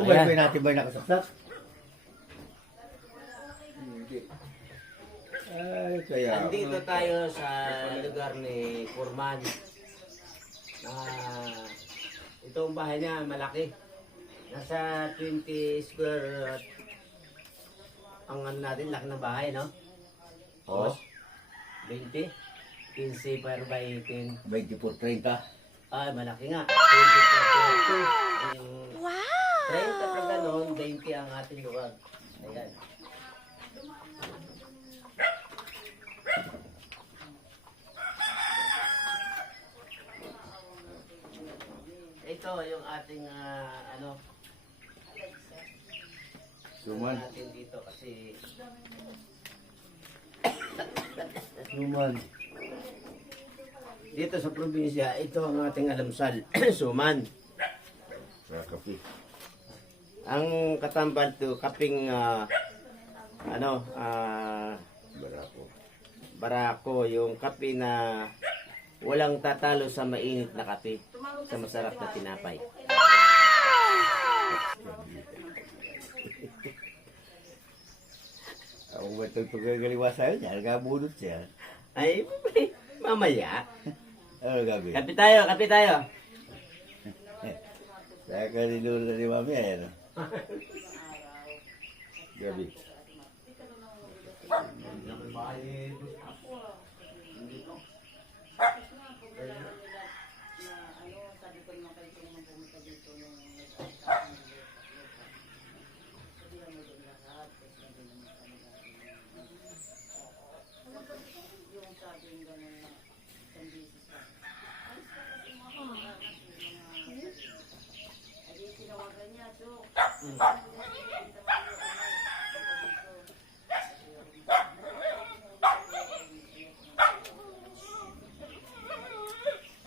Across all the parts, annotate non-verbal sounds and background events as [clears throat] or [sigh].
yan. Sabi natin ba nakasaksak? Hindi. Ay, kaya. Andito tayo sa lugar ni Furman. Ah, itong bahay niya malaki. Nasa 20 square ang ano natin, laki ng bahay, no? Oh, 20? 15 per by 10. 20 por 30. Ay, malaki nga. 20 per 20. Wow! 30 pag ganon, 20 ang ating lugar. Ayan. Ito yung ating ah, ano Suman. natin dito kasi Suman. dito sa probinsya ito ang ating alamsal [clears throat] suman Sa kape. Ang katambal to kaping ah, ano ah, Barako. barako yung kape na walang tatalo sa mainit na kape sa masarap na tinapay [laughs] Ako ba ito pagkagaliwa sa'yo niya? Nagabunot siya. ay [laughs] mamaya Ano gabi? kape tayo kape tayo [laughs] Sa kanilulo ni Mami, ano? Gabi.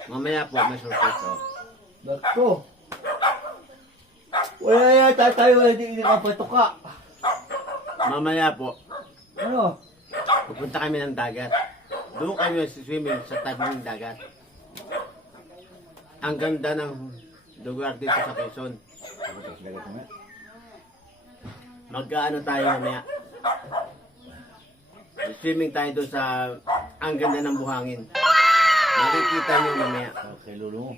Mamaya po may surprise oh. Nako! Wala yata tayo, hindi nakapatuka. mamaya po Ano? pupunta kami ng dagat doon kami swimming sa tabi ng dagat ang ganda ng lugar dito sa Quezon Ako tapos lagat mo nga. Magkaano tayo mamaya? Swimming tayo doon sa ang ganda ng buhangin. Makikita nyo mamaya. Sa kay lulo mo.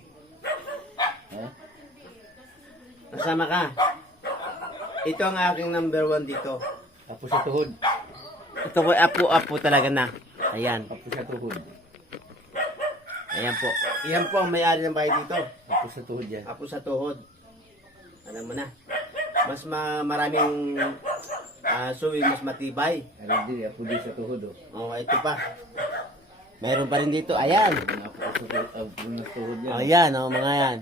Eh? Kasama ka. Ito ang aking number one dito. Tapos sa tuhod. Ito ko apo-apo talaga na. Ayan. Tapos sa tuhod. Ayan po. Iyan po ang may-ari ng bahay dito. Tapos sa tuhod yan. Apo sa tuhod. Alam mo na. Mas ma maraming ah, suwi, mas matibay. Ano din, ako din sa tuhod, oh. Oh, ito pa. Meron pa rin dito. Ayan. Tuhod yan. Ayan, oh, mga yan.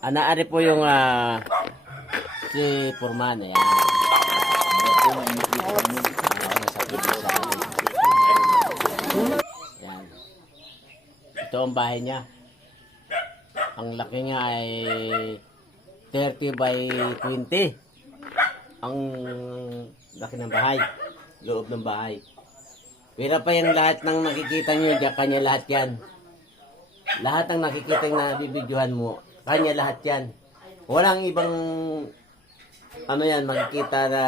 Anaari po yung ah, si Purman. Ayan. Ah. Ayan. Ito ang bahay niya. Ang laki niya ay 30 by 20. Ang laki ng bahay. Loob ng bahay. Pero pa yan lahat ng nakikita nyo kanya lahat yan. Lahat ng nakikita na bibidyohan mo, kanya lahat yan. Walang ibang ano yan, makikita na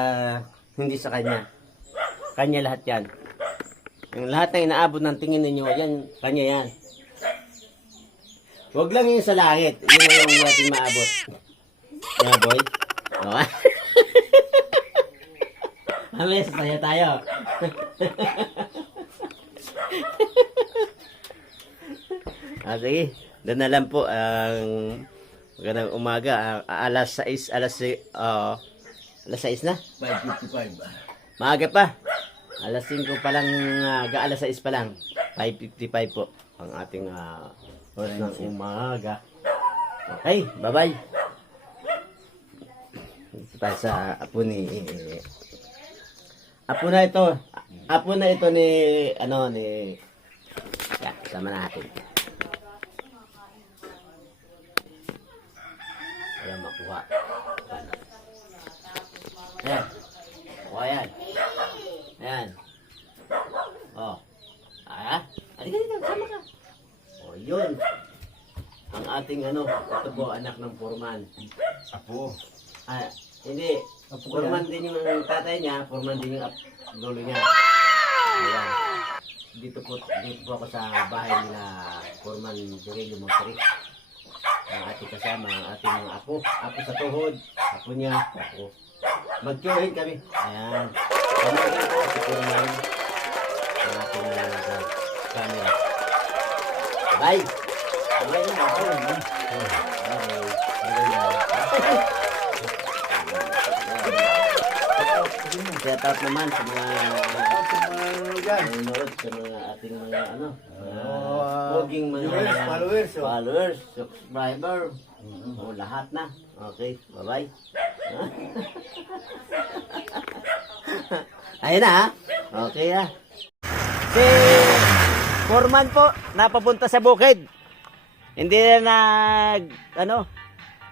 hindi sa kanya. Kanya lahat yan. Yung lahat na inaabot ng tingin ninyo, yan, kanya yan. Huwag lang yung sa langit. Yun yung ating maabot. Yeah, boy. Oh. [laughs] Mamaya, sasaya tayo. [laughs] ah, sige. Doon na lang po ang magandang umaga. Ah, alas 6, alas 6, ah, alas 6 na. 555. Maaga pa. Alas 5 pa lang, uh, alas 6 pa lang. 5.55 po ang ating uh, oras ng umaga. Okay, bye-bye. Dito tayo sa apo ni... Apo na ito. Apo na ito ni... Ano, ni... Yan, sama natin. Ayan, makuha. Ayan. Makuha yan. Ayan. Oh. Ah, halika dito, sama ka. Oh, yun. Ang ating ano, ito po, anak ng foreman. Apo. Ah, hindi. Apo Purman din yung tatay niya, purman din yung lolo niya. Ayan. Dito po, dito po ako sa bahay nila Purman Direlio Monteri. Ang ating kasama, ang ating mga apo. Apo sa tuhod, apo niya, ako. Magtiyuhin kami. Ayan. Kami dito, si Purman. Ang ating mga camera. Bye! Bye na, bye. Bye. Bye. Shout out naman sa mga nanonood sa mga ating mga ano, mga Oh, vlogging mga viewers, followers, oh. followers, subscriber, oh, lahat na. Okay, bye-bye. [laughs] Ayun na ha. Okay ha. Si Foreman po, napapunta sa bukid. Hindi na nag, ano,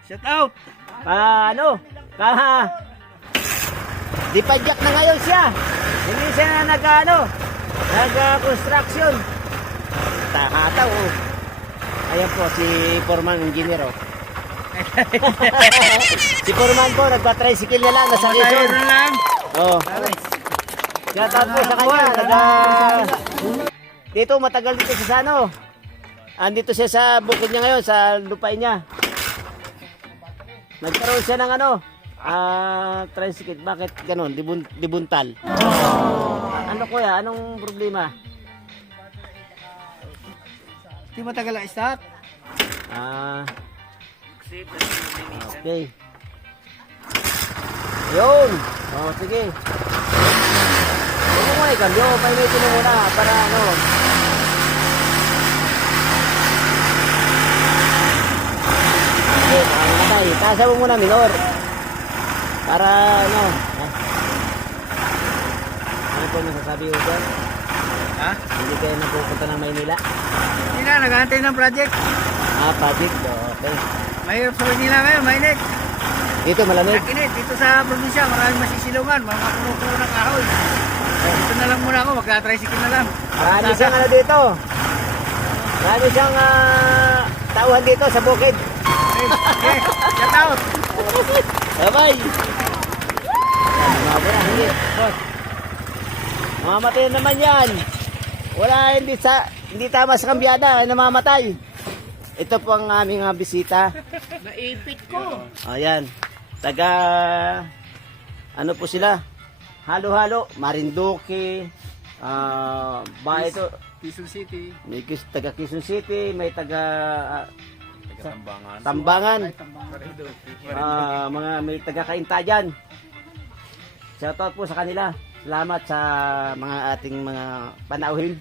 Shout out! Ah, ano? Kaha. Di padyak na ngayon siya. Hindi siya na nag ano, nag-construction. Takataw. Oh. Ayan po si Foreman Engineer oh. [laughs] si Foreman po nagpa-tricycle na lang nasa Quezon. lang! Oh. Shout out po sa kanya. Naga... Dito matagal dito siya sa ano. Andito siya sa bukid niya ngayon, sa lupain niya. Nagkaroon siya ng ano, ah, tricycle. Bakit ganun? Dibun, dibuntal. Ano kuya? Anong problema? Di matagal ang start. Ah, okay. Yun. Oh, sige. Ano mo eh, kambyo. Painitin mo muna para ano. Okay, makamatay. Tasa mo muna, minor. Para ano. ah. Ano po masasabi ko dyan? Ha? Hindi kayo napupunta ng Maynila? Hindi na, nag-aantay ng project. Ah, project. Okay. Mahirap sa Manila ngayon, mainit. Dito malamig. Nakinit, dito sa probinsya, maraming masisilungan, mga puro-puro ng kahoy. Dito na lang muna ako, magka-tricycle na lang. Marami siyang ano dito. Marami siyang ah, tauhan dito sa bukid. Okay, okay, shout out! [laughs] Bye-bye. Mabaya, hindi. Boss. Mamamatay na naman yan. Wala, hindi sa hindi tama sa kambyada, ay namamatay. Ito po ang aming ah, bisita. Naipit ko. Ayan. Taga ano po sila? Halo-halo, Marinduque, ah, ba ito, Quezon City. may taga Quezon City, may taga ah, Tambangan. Tambangan, ah, mga may taga Kainta dyan. Shoutout po sa kanila. Salamat sa mga ating mga panauhin.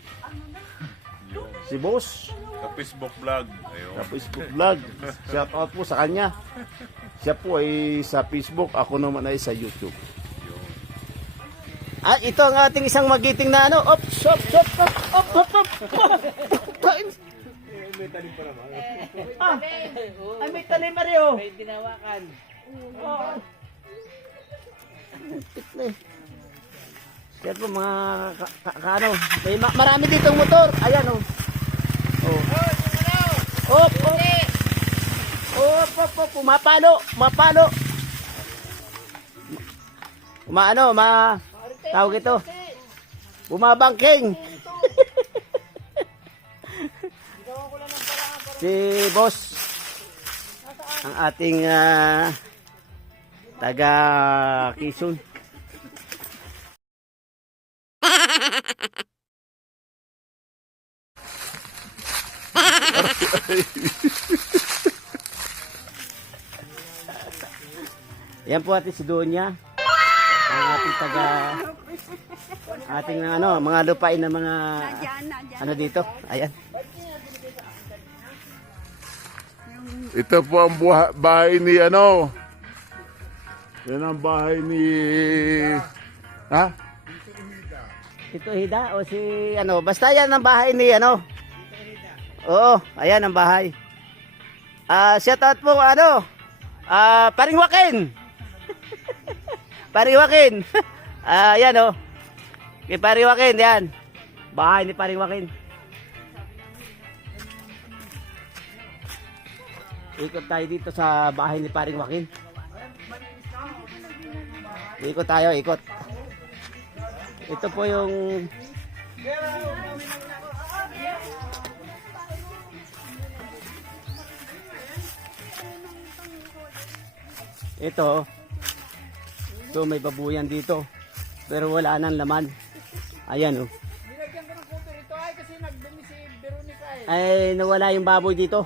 Si Boss, Sa Facebook vlog. Ayun. sa Facebook vlog. Shout out po sa kanya. Siya po ay sa Facebook, ako naman ay sa YouTube. Ah, ito ang ating isang magiting na ano. Op, op, op, op, [laughs] op, op, op. Kain. Ah, ay may talim Mario. May dinawakan. Oh. Yan po mga ka, ka, ka- ano, may ma- marami ditong motor. Ayan oh. Oh. Op, op. Op, op, op, mapalo, mapalo. Umaano, ma tawag ito. Bumabangking. Si boss ang ating ah, taga Quezon. Yan po ating si Donya. Ang ating taga ating ano, mga lupain na mga ano dito. Ayan. Ito po ang bahay ni ano. Yan ang bahay ni... Ha? Ito Hida o si ano, basta yan ang bahay ni ano. Oo, ayan ang bahay. Ah, shout out po ano. Ah, paring Wakin. [laughs] paring Wakin. [laughs] Ah, ayan oh. Kay paring Wakin, yan. Bahay ni paring Wakin. Ikot tayo dito sa bahay ni paring Wakin. Ikot tayo, ikot. Ito po yung Ito. Ito may babuyan dito. Pero wala nang laman. Ayan oh. Eh. Ay nawala yung baboy dito.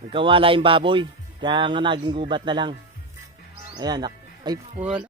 Nagkawala yung baboy. Kaya nga naging gubat na lang. Ayan. Ay wala.